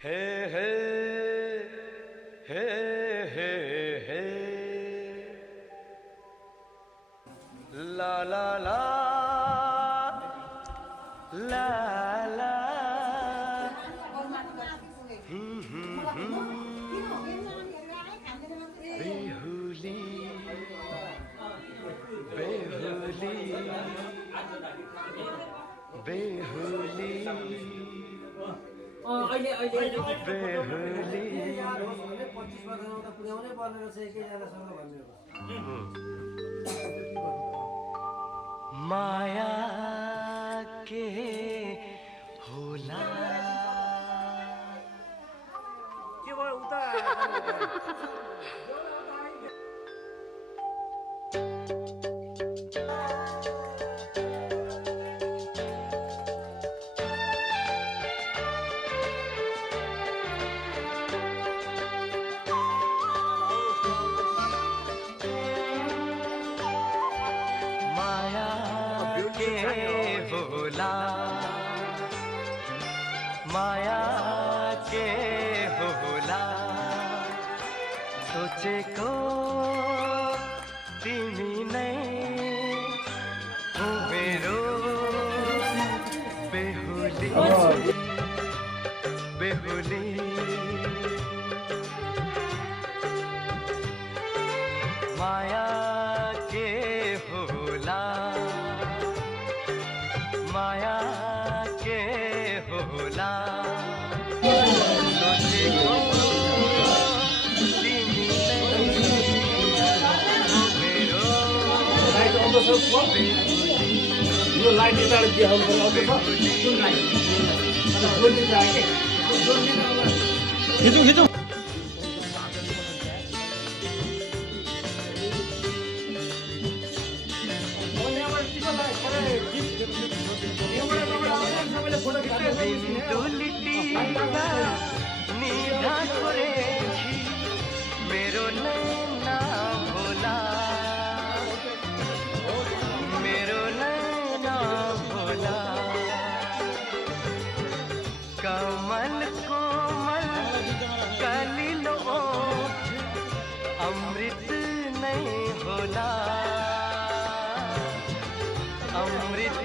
हे हे हे हे हे ला ला ला ला ला बेहुली बेहुली बेहुली माया के होला के भयो उता माया के होला सोचेको तिमी नै हो मेरो बेहुली बेहुली माया के होला माया के होला सोचेको तिमी नै मेरो यो लाइट यताबाट देखाउनु पर्यो कुन लाइट जोड्ने चाहिँ के खिचौँ खिचौँ मेरो नैना भोला मेरो नैना भोला कमल कोमल कलिलो अमृत नहीं होला अमृत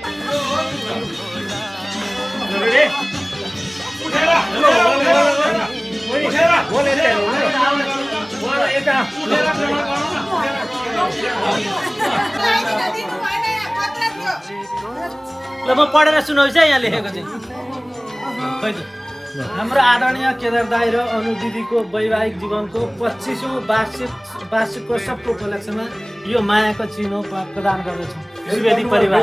होला ल म पढेर सुनाउँछु है यहाँ लेखेको चाहिँ खै त हाम्रो आदरणीय केदार दाई र अनु दिदीको वैवाहिक जीवनको 25औं वार्षिकोत्सवको उपलक्ष्यमा यो मायाको चिनो प्रदान गर्दछौँ सुवेदी परिवार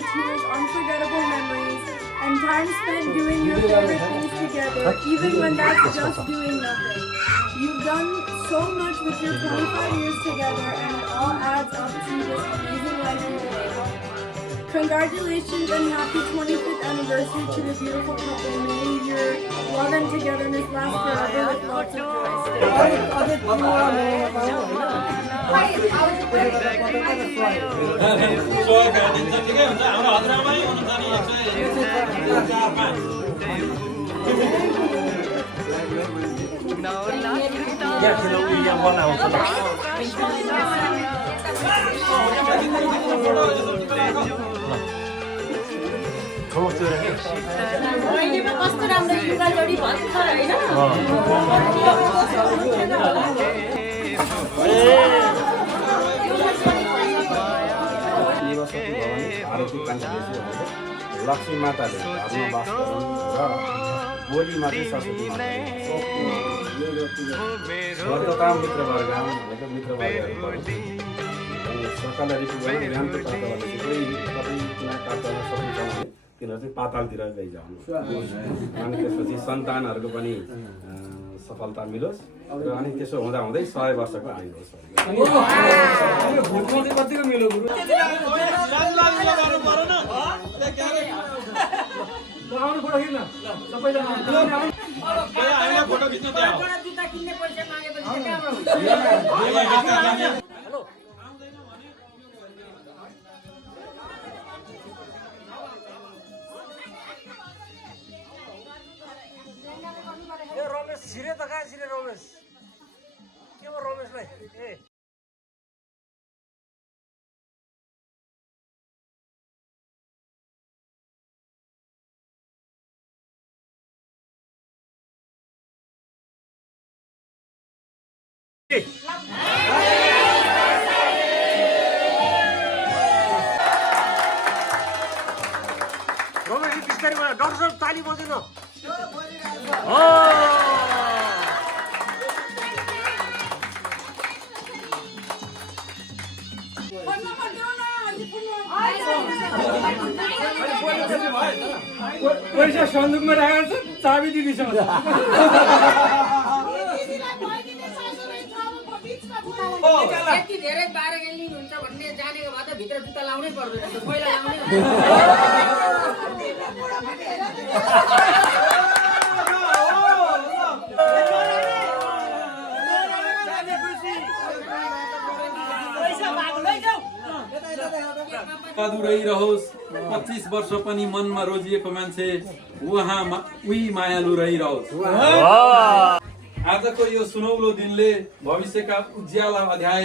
and tears, unforgettable memories, and time spent doing your favorite things together, even when that's just doing nothing. You've done so much with your 25 years together, and it all adds up to this amazing life you live. Congratulations and happy 25th anniversary to the beautiful couple. May your love and togetherness last forever with lots of joy. बहिनीमा कस्तो राम्रो लुगा जोडी भर्खर हैन लक्ष्मी माताले घरमा बास गरून् र बोलीमा चाहिँ सरस्वती माता मित्रवर्ग भनेको मित्रवर्गहरू अनि सकल ऋतुमा ज्ञानको तर्कबाट चाहिँ कोही कतै कुना काटमा सकिन्छ भने तिनीहरू चाहिँ पातालतिर लैजानु अनि त्यसपछि सन्तानहरूको पनि सफलता मिलोस् र अनि त्यसो हुँदा हुँदै 100 वर्षको आयु होस् कतिको मिलो गुरु आउनु फोटो खिच्न सबैजना फोटो खिच्न त्यहाँ जुत्ता किन्ने पैसा मागेपछि कहाँबाट हुन्छ डाक्टर साहब ताली बजेन पैसा सन्दुकमा राखेर चाबी दिदीसँग यति धेरै बार्गेनिङ हुन्छ भन्ने जानेको भए त भित्र जुत्ता लाउनै पर्दैन पहिला लाउनै साधु रहिरहोस् 25 वर्ष पनि मनमा रोजिएको मान्छे उही मायालु रहिरहोस् आजको यो सुनौलो दिनले भविष्यका उज्याला अध्याय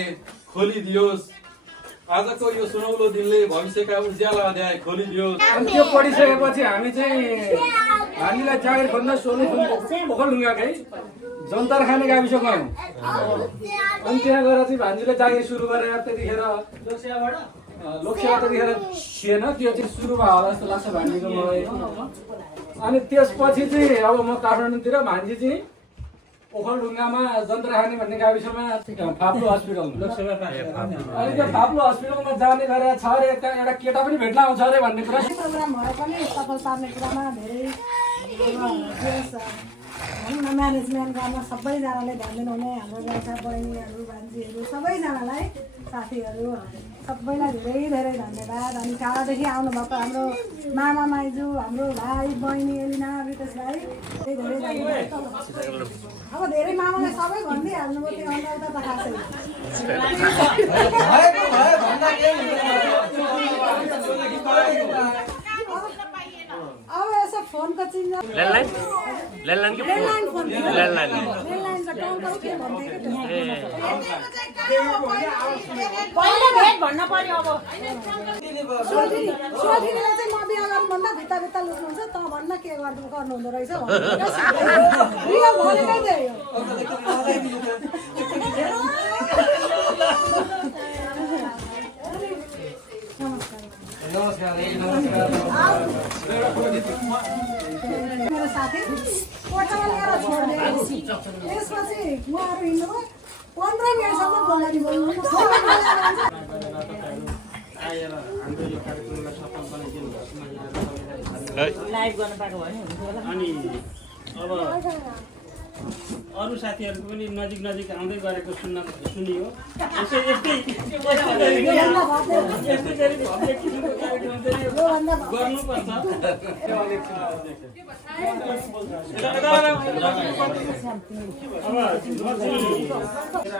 खोलिदियोस् आजको यो सुनौलो दिनले भविष्यका उज्याला अध्याय खोलिदियोस् अनि त्यो पढिसकेपछि हामी चाहिँ हामीलाई जागिर खोज्न ओखलढुङ्गाकै जनतार खाने गाविस गयौँ अनि त्यहाँ गएर चाहिँ भान्जीले जागिर सुरु गरेर त्यतिखेर लोकसेवा त्यतिखेर थिएन त्यो चाहिँ सुरु भयो होला जस्तो लाग्छ भान्जीको मलाई अनि त्यसपछि चाहिँ अब म काठमाडौँतिर भान्जी चाहिँ ओखलढुङ्गामा जन्तर खाने भन्ने गाविसमा फाप्लु हस्पिटल अनि त्यो फाप्लु हस्पिटलमा जाने गरेर छ अरे एउटा केटा पनि भेट्न आउँछ अरे भन्ने कुरा प्रोग्राम भएर पनि सफल पार्ने कुरामा धेरै म्यानेजमेन्ट गर्न सबैजनाले ध्यान दिनुहुने हाम्रो व्यवसाय बहिनीहरू भान्जीहरू सबैजनालाई साथीहरू सबैलाई धेरै धेरै धन्यवाद अनि टाढादेखि आउनुभएको हाम्रो मामा माइजू हाम्रो भाइ बहिनी एलिना रितेश भाइ धेरै धेरै धन्यवाद अब धेरै मामाले सबै भनिदिइहाल्नुभयो त्यो अन्त उता त खासै अब यसो फोनको चिन्ह ल्यान्डलाइन फोन ल्यान्डलाइन त टाउको के भन्दैको पहिला भेट भन्न पर्यो अब सोधिनेले चाहिँ म बिहा गर्नुभन्दा भित्ता भित्ता लुक्नुहुन्छ त भन्न के गर्नुहुँदो रहेछ रियल भनेकै त्यही हो मेरो साथी कोठामा लिएर छोडिदिए त्यसपछि उहाँहरू हिँड्नुभयो 15 मिनटसम्म बोल्दै बोल्नु लाइभ गर्न पाएको भयो अनि अब अरू साथीहरूको पनि नजिक नजिक आउँदै गरेको सुनियो यस्तै भव्य किसिमको कार्यक्रम गर्नुपर्छ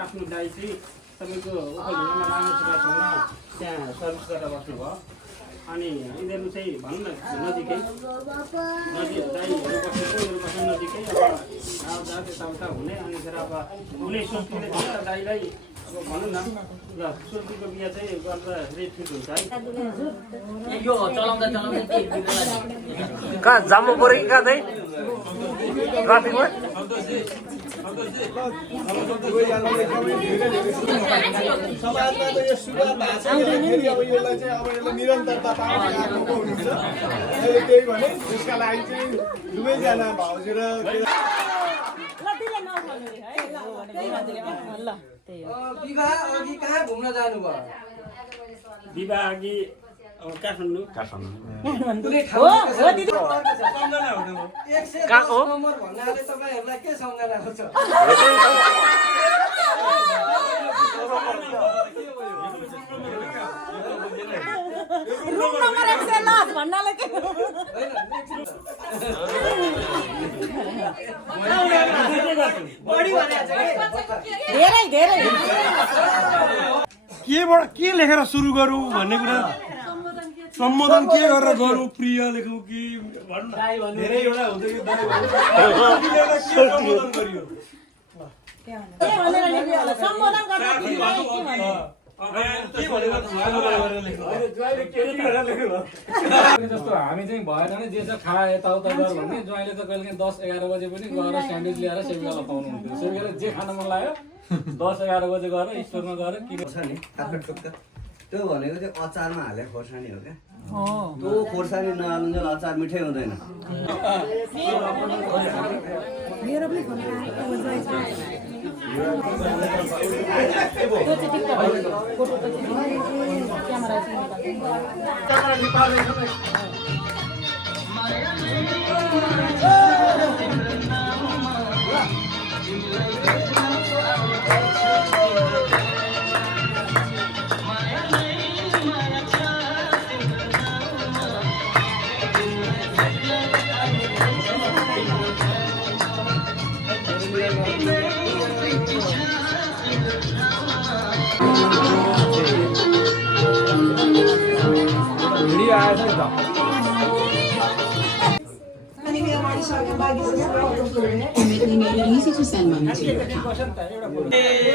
आफ्नो दाइ चाहिँ तपाईँको ओखलढुङ्गामा लामो ठाउँमा त्यहाँ सर्भिस गरेर बस्नुभयो अनि यिनीहरू चाहिँ भनौँ न नजिकै दाइहरू बसेको नजिकै अब आउँदा यताउता हुने अनि फेरि अब उसले सोच्ने दाइलाई अब भनौँ न ल सोच्नेको बिहा चाहिँ गर्दा रेट फिट हुन्छ है यो चलाउँदा कहाँ जाम्नु पऱ्यो कि कहाँ चाहिँ ट्राफिकमा समाजमा त यो सुधार भएको छ फेरि अब यसलाई चाहिँ अब यसले निरन्तरता पाउने आएको हुनुहुन्छ अहिले त्यही भने त्यसका लागि चाहिँ दुवैजना भाउजू र विवाह अघि कहाँ घुम्न जानुभयो विवाह अघि काठमाडौँ नम्बर भन्नाले तपाईँहरूलाई के सम्झना आउँछ भन्नाले के धेरै धेरै केबाट के लेखेर सुरु गरौँ भन्ने कुरा सम्बोधन के गरेर गरौँ प्रिय लेखौँ कि धेरैवटा हुन्छ कि सम्बोधन गरियो के भनेर लेख्यो होला सम्बोधन गर्न दिदीलाई के भन्नु जस्तो हामी चाहिँ भएन भने जे छ खा यताउता गर भन्ने ज्वाइँले त कहिले 10-11 बजे पनि गएर स्यान्डविच ल्याएर सेविकाला खुवाउनु हुन्थ्यो सेविकाले जे खान मन लाग्यो 10-11 बजे गएर स्टोरमा गएर किन छ नि आफ्नो टुक्का त्यो भनेको चाहिँ अचारमा हाले खोर्सानी हो क्या त्यो खोर्सानी नहाल्नुन्जेल अचार मिठै हुँदैन मेरो पनि phone Easy to send money to your account.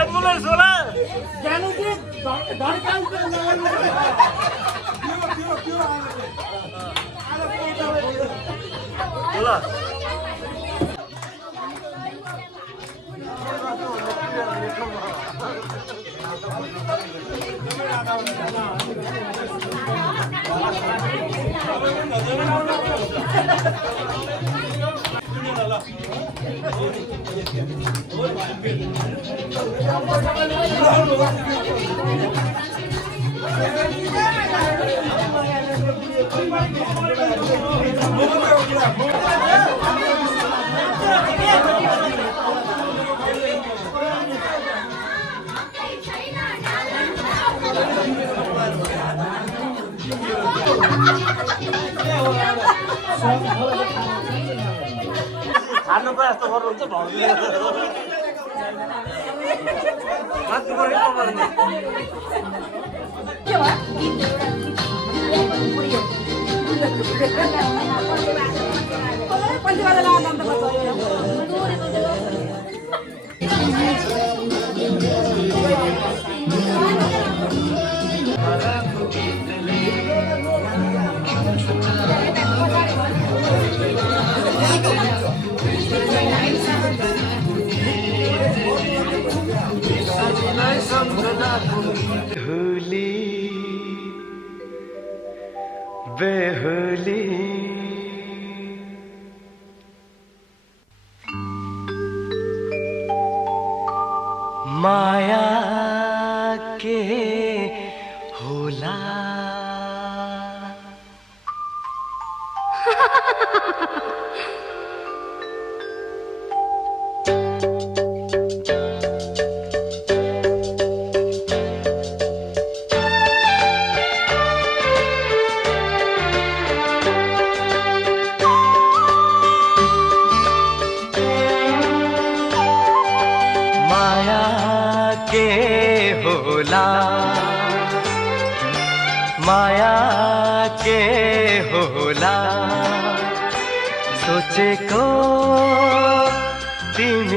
Ambulance होला जानु के धडकान होला Vamos हार्नु पो यस्तो गर्नुहुन्छ भाउजूले माथि परेको पर्ने के बेहुली बेहुली माया के होला माया के होला सोचेको तिमी